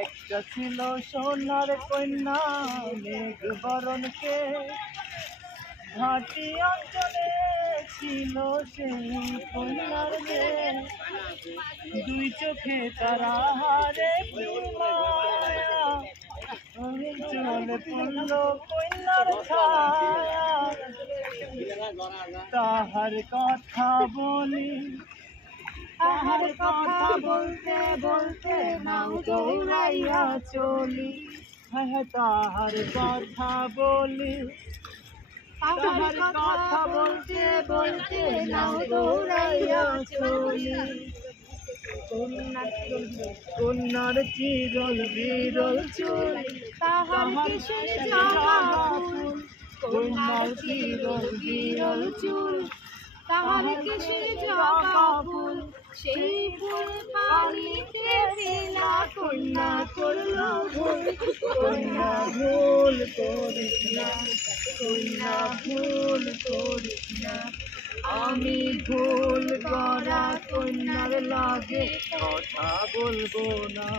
একটা ছিল সোনার কন্যা মেঘ বরণকে ঘাটি অঞ্চলে ছিল সেই কন্যার মেয়ে দুই চোখে তারা হারে চলে পড়ল কন্যার ছায়া তাহার কথা বলি তাহার কথা বলতে বলতে নাও দৌড়াইয়া চলি হ্যাঁ তাহার কথা বলি তাহার কথা বলতে বলতে নাও দৌড়াইয়া চলি কন্যার চিরল বিরল চুল তাহার কিসের জবা ফুল কন্যার চিরল বিরল চুল তাহার কিসের জবা ফুল সেই ফুল পানিতে ফেলা কন্যা করল ভুল কন্যা ভুল করিস না কন্যা ভুল করিস না আমি ভুল করা কন্যার লাগে কথা বলবো না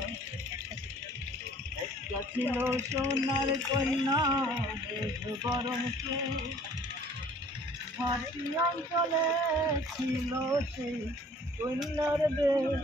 একটা ছিল সোনার কন্যা মেঘ বরণকে ঘাটি অঞ্চলে ছিল সেই কন্যার দেশ